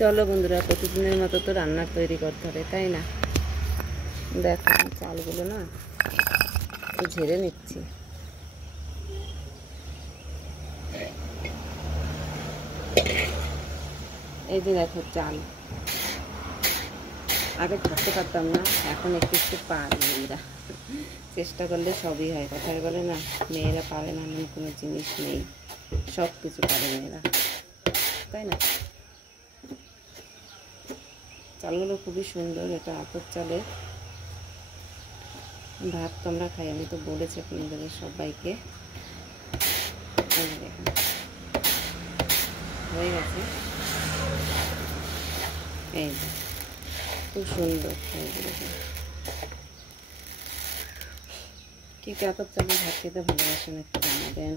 চলো বন্ধুরা, প্রতিদিনের মতো তো রান্নার তৈরি করতে হবে, তাই না? দেখো চালগুলো না একটু ঝেড়ে নিচ্ছি। এই যে দেখো চাল, আগে ধরতে পারতাম না, এখন একটু একটু পারি। মেয়েরা চেষ্টা করলে সবই হয়, কথায় বলে না, মেয়েরা পারে না এমন কোনো জিনিস নেই, সব কিছু পারে মেয়েরা, তাই না? চালগুলো খুবই সুন্দর, এটা আতপ চালের ভাত তোমরা খাই, আমি তো বলেছি আপনাদের সবাইকে। দেখুন হয়ে গেছে, এই খুব সুন্দর হয়েছে। ঠিক আতপ চালের ভাত খেতে ভালোবাসেন একটু জানাবেন।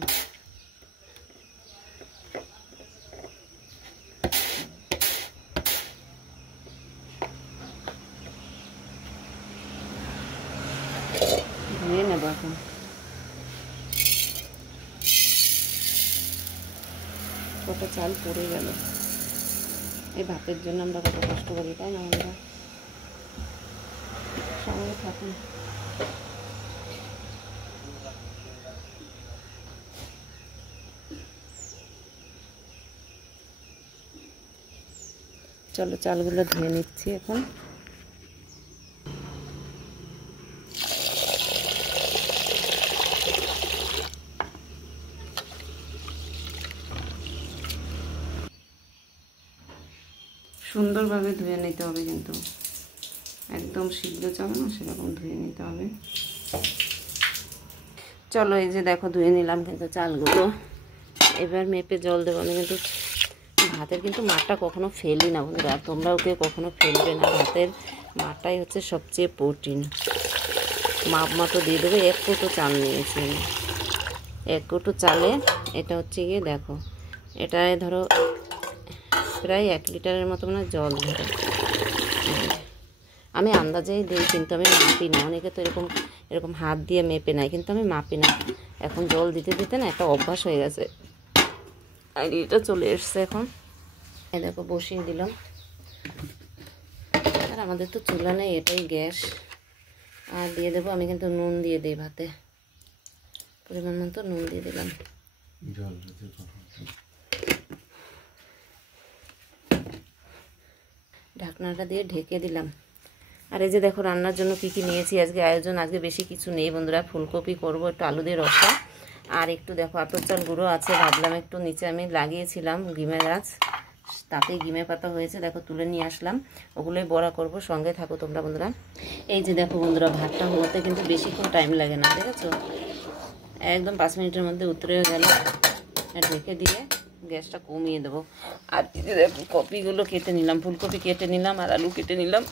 ধুয়ে নেব এখন। কত চাল পড়ে গেল, এই ভাতের জন্য আমরা কত কষ্ট করি, তাই না? আমরা সঙ্গে থাকুন। চলো চালগুলো ধুয়ে নিচ্ছি এখন। সুন্দরভাবে ধুয়ে নিতে হবে, কিন্তু একদম সিদ্ধ চাল না, সেরকম ধুয়ে নিতে হবে। চলো এই যে দেখো ধুয়ে নিলাম কিন্তু চালগুলো। এবার মেপে জল দেবো। আমি কিন্তু ভাতের কিন্তু মাঠটা কখনো ফেলি না বন্ধুরা, তোমরাও কেউ কখনো ফেলবে না। ভাতের মাঠটাই হচ্ছে সবচেয়ে প্রোটিন। মাপ মতো দিয়ে দেবে। 1 কৌটো চাল নিয়েছি, 1 কৌটো চালে এটা হচ্ছে গিয়ে দেখো, এটায় ধরো প্রায় 1 লিটারের মতো না জল ধরো। আমি আন্দাজেই দিই, কিন্তু আমি মাপি না। অনেকে তো এরকম হাত দিয়ে মেপে নেয়, কিন্তু আমি মাপি না। এখন জল দিতে দিতে না একটা অভ্যাস হয়ে গেছে, আর এটা চলে এসছে এখন। এই দেখো বসিয়ে দিলাম। আর আমাদের তো চুলা নেই, এটাই গ্যাস। আর দিয়ে দেবো, আমি কিন্তু নুন দিয়ে দিই ভাতে, পরিমাণ মতো নুন দিয়ে দিলাম। ঢাকনাটা দিয়ে ঢেকে দিলাম। আর এই যে দেখো রান্নার জন্য কি কি নিয়েছি আজকে আয়োজন। আজকে বেশি কিছু নেই বন্ধুরা, ফুলকপি করব, একটু আলু দিয়ে রসা, আর একটু দেখো আতপ চাল গুঁড়ো আছে। ভাবলাম একটু নিচে আমি লাগিয়েছিলাম গিমে গাছ, তাতেই গিমে পাতা হয়েছে, দেখো তুলে নিয়ে আসলাম। ওগুলোই বড়া করব, সঙ্গে থাকো তোমরা বন্ধুরা। এই যে দেখো বন্ধুরা, ভাতটা হতে কিন্তু বেশিক্ষণ টাইম লাগে না, দেখেছো? একদম 5 মিনিটের মধ্যে উতরে গেল। ঢেকে দিয়ে গ্যাসটা কমিয়ে দেবো। আর এই যে দেখো কপিগুলো কেটে নিলাম, ফুলকপি কেটে নিলাম, আর আলু কেটে নিলাম।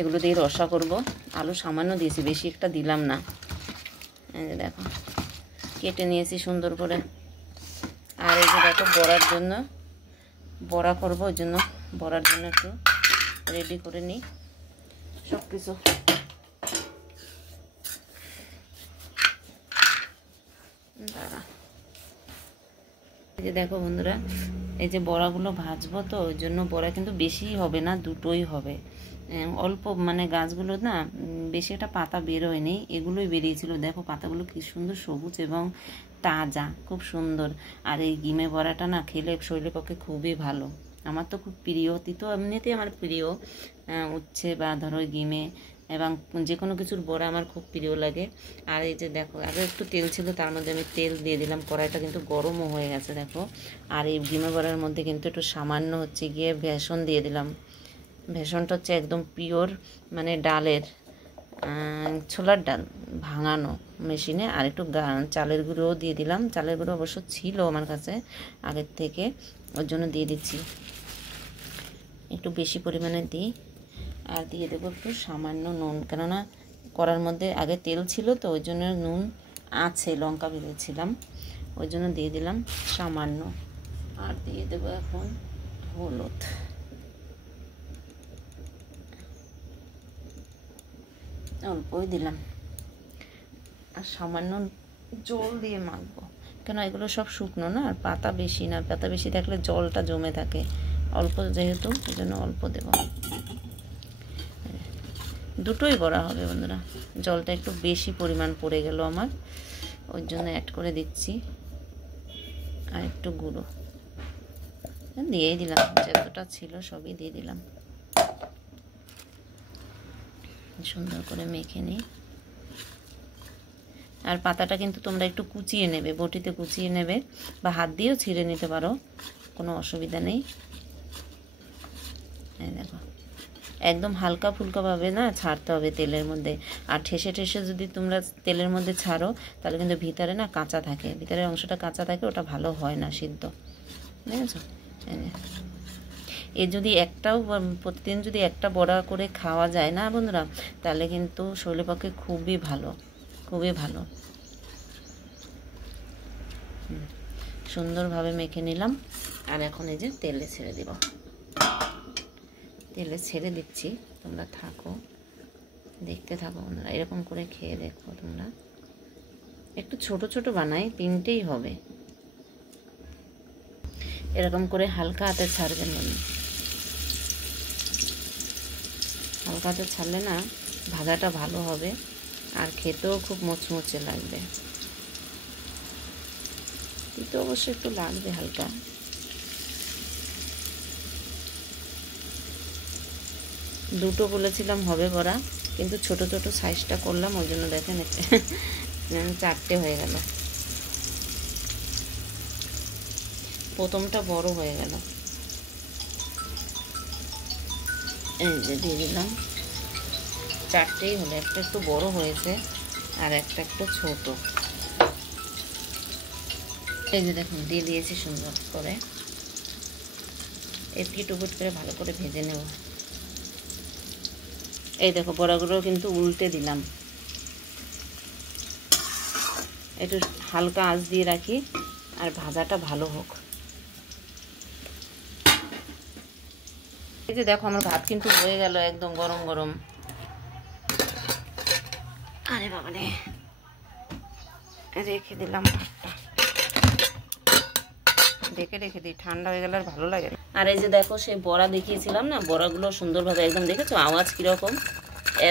এগুলো দিয়ে রসা করব। আলু সামান্য দিয়েছি, বেশি একটা দিলাম না। এই যে দেখো কেটে নিয়েছি সুন্দর করে। আর এই যে দেখো বড়ার জন্য বড়া করব, ওই জন্য বড়ার জন্য একটু রেডি করে নিই সব কিছু। এই যে দেখো বন্ধুরা, এই যে বড়াগুলো ভাজবো, তো ওই জন্য বড়া কিন্তু বেশি হবে না, দুটোই হবে। অল্প মানে গাছগুলো না বেশি একটা পাতা বের হয়নি, এগুলোই বেরিয়েছিল। দেখো পাতাগুলো কি সুন্দর সবুজ এবং তাজা, খুব সুন্দর। আর এই গিমে বড়াটা না খেলে শরীরের পক্ষে খুবই ভালো। আমার তো খুব প্রিয়, তিতো এমনিতেই আমার প্রিয়। উচ্ছে বা ধরো গিমে এবং যে কোনো কিছুর বড়া আমার খুব প্রিয় লাগে। আর এই যে দেখো আরও একটু তেল ছিল, তার মধ্যে আমি তেল দিয়ে দিলাম। কড়াইটা কিন্তু গরমও হয়ে গেছে দেখো। আর এই গিমে বড়ার মধ্যে কিন্তু একটু সামান্য হচ্ছে গিয়ে বেসন দিয়ে দিলাম। বেসনটা হচ্ছে একদম পিওর, মানে ডালের, ছোলার ডাল ভাঙানো মেশিনে। আর একটু চালের গুঁড়োও দিয়ে দিলাম। চালের গুঁড়ো অবশ্য ছিল আমার কাছে আগের থেকে, ওর জন্য দিয়ে দিচ্ছি, একটু বেশি পরিমাণে দিই। আর দিয়ে দেবো একটু সামান্য নুন, কেননা কড়ার মধ্যে আগে তেল ছিল, তো ওই জন্য নুন আছে, লঙ্কা ভেবেছিলাম, ওই জন্য দিয়ে দিলাম সামান্য। আর দিয়ে দেবো এখন হলুদ, অল্পই দিলাম। আর সামান্য জল দিয়ে মাখবো। কেন এগুলো সব শুকনো না, আর পাতা বেশি না, পাতা বেশি থাকলে জলটা জমে থাকে, অল্প যেহেতু এই জন্য অল্প দেব। দুটোই বড়া হবে বন্ধুরা, জলটা একটু বেশি পরিমাণ পড়ে গেল আমার, ওই জন্য অ্যাড করে দিচ্ছি আর একটু গুঁড়ো দিয়েই দিলাম, যতটা ছিল সবই দিয়ে দিলাম। সুন্দর করে মেখে নিই। আর পাতাটা কিন্তু তোমরা একটু কুচিয়ে নেবে, বটিতে কুচিয়ে নেবে বা হাত দিয়েও ছিঁড়ে নিতে পারো, কোনো অসুবিধা নেই। এই দেখো একদম হালকা ফুলকাভাবে না ছাড়তে হবে তেলের মধ্যে, আর ঠেসে ঠেসে যদি তোমরা তেলের মধ্যে ছাড়ো তাহলে কিন্তু ভিতরে না কাঁচা থাকে, ভিতরের অংশটা কাঁচা থাকে, ওটা ভালো হয় না সিদ্ধ, বুঝেছো? এ যদি একটাও প্রতিদিন যদি একটা বড়া করে খাওয়া যায় না বন্ধুরা, তাহলে কিন্তু শরীরের পক্ষে খুবই ভালো, খুবই ভালো। সুন্দরভাবে মেখে নিলাম, আর এখন এই যে তেলে ছেড়ে দিব, তেলে ছেড়ে দিচ্ছি, তোমরা থাকো দেখতে থাকো বন্ধুরা, এরকম করে খেয়ে দেখো তোমরা। একটু ছোট ছোট বানাই, তিনটেই হবে, এরকম করে হালকা হাতে ছাড়বেন বন্ধু, হালকা হাতে ছাড়লে না ভাজাটা ভালো হবে আর খেতেও খুব মুচমুচে লাগবে। তো অবশ্যই একটু লাগবে হালকা। দুটো বলেছিলাম হবে বড়া, কিন্তু ছোট ছোট সাইজটা করলাম, ওই জন্য দেখেন চারটে হয়ে গেল, প্রথমটা বড় হয়ে গেল। এই যে দিয়ে দিলাম, চারটেই হলো, একটা একটু বড় হয়েছে আর একটা একটু ছোট। এই যে দেখুন দিয়ে দিয়েছি সুন্দর করে, এপিট উপিট করে ভালো করে ভেজে নেব। এই দেখো বড়াগুলো কিন্তু উল্টে দিলাম, একটু হালকা আঁচ দিয়ে রাখি আর ভাজাটা ভালো হোক। এই যে দেখো আমার ভাত কিন্তু হয়ে গেল একদম গরম গরম। আরে বাবা রে, রেখে দিলাম ভাতটা, রেখে দিই, ঠান্ডা হয়ে গেলে আর ভালো লাগে না। আর এই যে দেখো সেই বড়া দেখিয়েছিলাম না, বড়াগুলো সুন্দরভাবে একদম দেখেছো আওয়াজ কিরকম,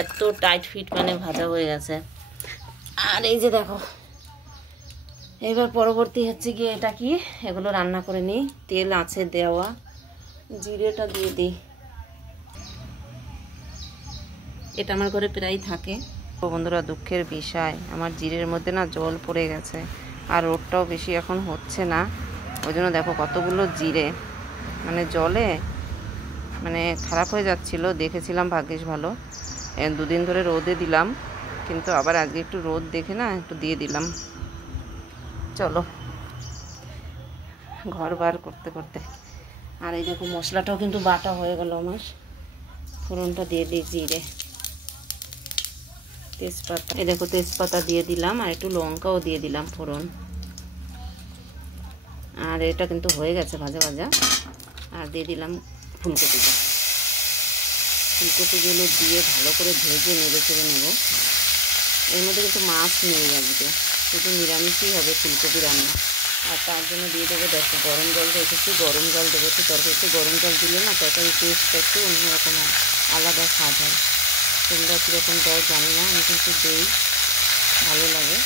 এত টাইট ফিট মানে ভাজা হয়ে গেছে। আর এই যে দেখো এবার পরবর্তী হচ্ছে গিয়ে এটা কি, এগুলো রান্না করে নিই, তেল আছে দেওয়া, জিরেটা দিয়ে দিই, এটা আমার ঘরে প্রায় থাকে। তো বন্ধুরা দুঃখের বিষয়, আমার জিরের মধ্যে না জল পড়ে গেছে, আর রোদটাও বেশি এখন হচ্ছে না, ওই জন্য দেখো কতগুলো জিরে মানে জলে মানে খারাপ হয়ে যাচ্ছিল, দেখেছিলাম ভাগ্যিস ভালো, দুদিন ধরে রোদে দিলাম, কিন্তু আবার আজকে একটু রোদ দেখে না একটু দিয়ে দিলাম। চলো ঘর বার করতে করতে, আর এই দেখো মশলাটাও কিন্তু বাটা হয়ে গেল আমার, ফোড়নটা দিয়ে দিই, জিরে তেজপাতা, এই দেখো তেজপাতা দিয়ে দিলাম, আর একটু লঙ্কাও দিয়ে দিলাম ফোড়ন, আর এটা কিন্তু হয়ে গেছে ভাজা ভাজা। আর দিয়ে দিলাম ফুলকপিটা, ফুলকপিগুলো দিয়ে ভালো করে ভেজে নেড়ে চেড়ে নেব। এর মধ্যে কিন্তু মাছ নেই আজকে, শুধু নিরামিষই হবে ফুলকপি রান্না। আর তার জন্য দিয়ে দেবো দেখো গরম জল রেখেছি, গরম জল দেবো, একটু তরকারিতে গরম জল দিলে না তরকারি টেস্টটা একটু অন্যরকম হয়, আলাদা স্বাদ হয়। তোমরা কীরকম দাও জানি না, আমি কিন্তু দিই, ভালো লাগে।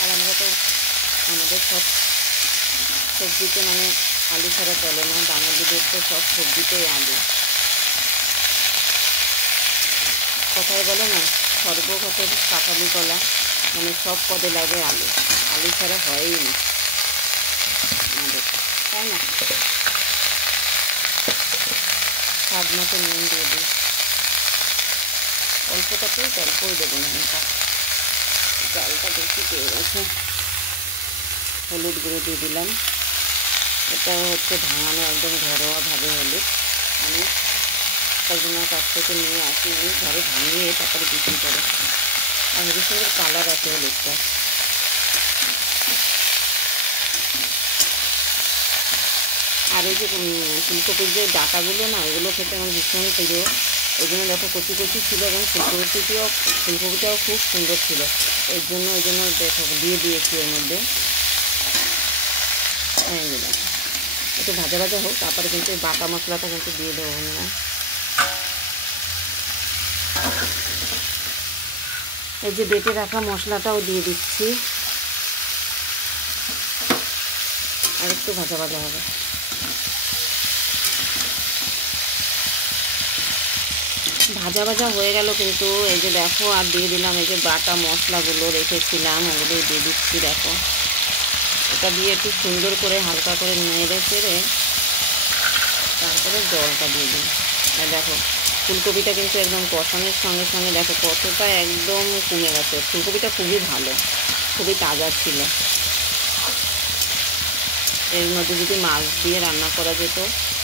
আর আমরা তো আমাদের সব সবজিতে মানে আলু ছাড়া চলে না, বাঙালিদের তো সব সবজিতেই আলু, কথায় বলে না সর্বঘটের পাটালি কলা, মানে সব পদে লাগে আলু, আলু ছাড়া হয়ই না আমাদের, তাই না? স্বাদ মতো নুন দিয়ে দিই, অল্পটাতেই অল্পই দেবো নুনটা, চালটা বেশি পেয়ে গেছে। হলুদ গুঁড়ো দিয়ে দিলাম, এটা হচ্ছে ভাঙানো একদম ঘরোয়াভাবে হলুদ, আমি একজনের কাছ থেকে নিয়ে আসি, ঘরে ভাঙিয়ে তারপরে বিক্রি করে, আর হেবি সুন্দর কালার আছে হলুদটা। আর এই যে ফুলকপির যে ডাঁটাগুলো না, ওগুলো খেতে আমার ভীষণ প্রিয়, ওই জন্য দেখো কচি কচি ছিল এবং ফুলকপিটাও খুব সুন্দর ছিল। এর জন্য ওই জন্য দেখো দিয়ে দিয়েছি এর মধ্যে। একটু ভাজা ভাজা হোক, তারপরে কিন্তু বাটা মশলাটা কিন্তু দিয়ে দেবো বন্ধুরা। এই যে বেটে রাখা মশলাটাও দিয়ে দিচ্ছি, আর একটু ভাজা ভাজা হবে। ভাজা ভাজা হয়ে গেল কিন্তু এই যে দেখো, আর দিয়ে দিলাম এই যে বাটা মশলাগুলো রেখেছিলাম, ওগুলো দিয়ে দিচ্ছি। দেখো এটা দিয়ে একটু সুন্দর করে হালকা করে নেড়ে চেড়ে তারপরে জলটা দিয়ে দিই। আর দেখো ফুলকপিটা কিন্তু একদম কষানোর সঙ্গে সঙ্গে দেখো কতটা একদম কমে গেছে। ফুলকপিটা খুবই ভালো, খুবই তাজা ছিল। এর মধ্যে যদি মাছ দিয়ে রান্না করা যেত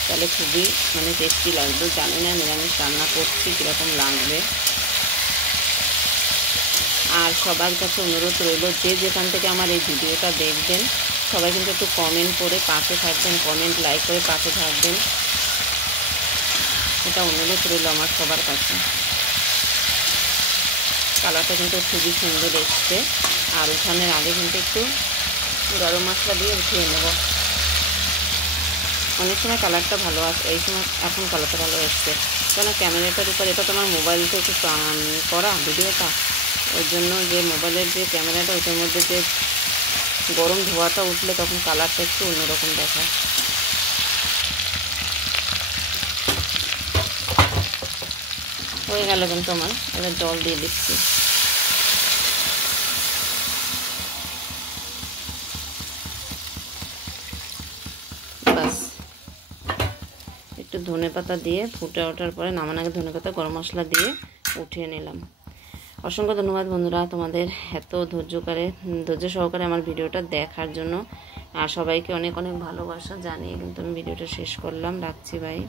তাহলে খুবই মানে টেস্টি লাগতো। জানি না নিরামিষ রান্না করছি কীরকম লাগবে। আর সবার কাছে অনুরোধ রইল, যে যেখান থেকে আমার এই ভিডিওটা দেখবেন সবাই কিন্তু একটু কমেন্ট করে পাশে থাকবেন, কমেন্ট লাইক করে পাশে থাকবেন, এটা অনুরোধ রইল আমার সবার কাছে। কালারটা কিন্তু খুবই সুন্দর এসছে। আর উঠানের আগে কিন্তু একটু গরম মশলা দিয়ে উঠিয়ে নেব। অনেক সময় কালারটা ভালো আসে, এই সময় এখন কালারটা ভালো এসছে, কেন ক্যামেরাটার উপর, এটা তো আমার মোবাইল থেকে করা ভিডিওটা, ওই জন্য যে মোবাইলের যে ক্যামেরাটা ওইটার মধ্যে যে গরম ধোঁয়াটা উঠলে তখন কালারটা একটু অন্যরকম দেখায়। হয়ে গেল কিন্তু আমার, এবার জল দিয়ে দিচ্ছি। বাস একটু ধনেপাতা দিয়ে ফুটে ওঠার পরে নামানোর আগে ধনেপাতা গরম মশলা দিয়ে উঠিয়ে নিলাম। অসংখ্য ধন্যবাদ বন্ধুরা তোমাদের এত ধৈর্য সহকারে আমার ভিডিওটা দেখার জন্য। আর সবাইকে অনেক অনেক ভালোবাসা জানিয়ে কিন্তু আমি ভিডিওটা শেষ করলাম। রাখছি, বাই।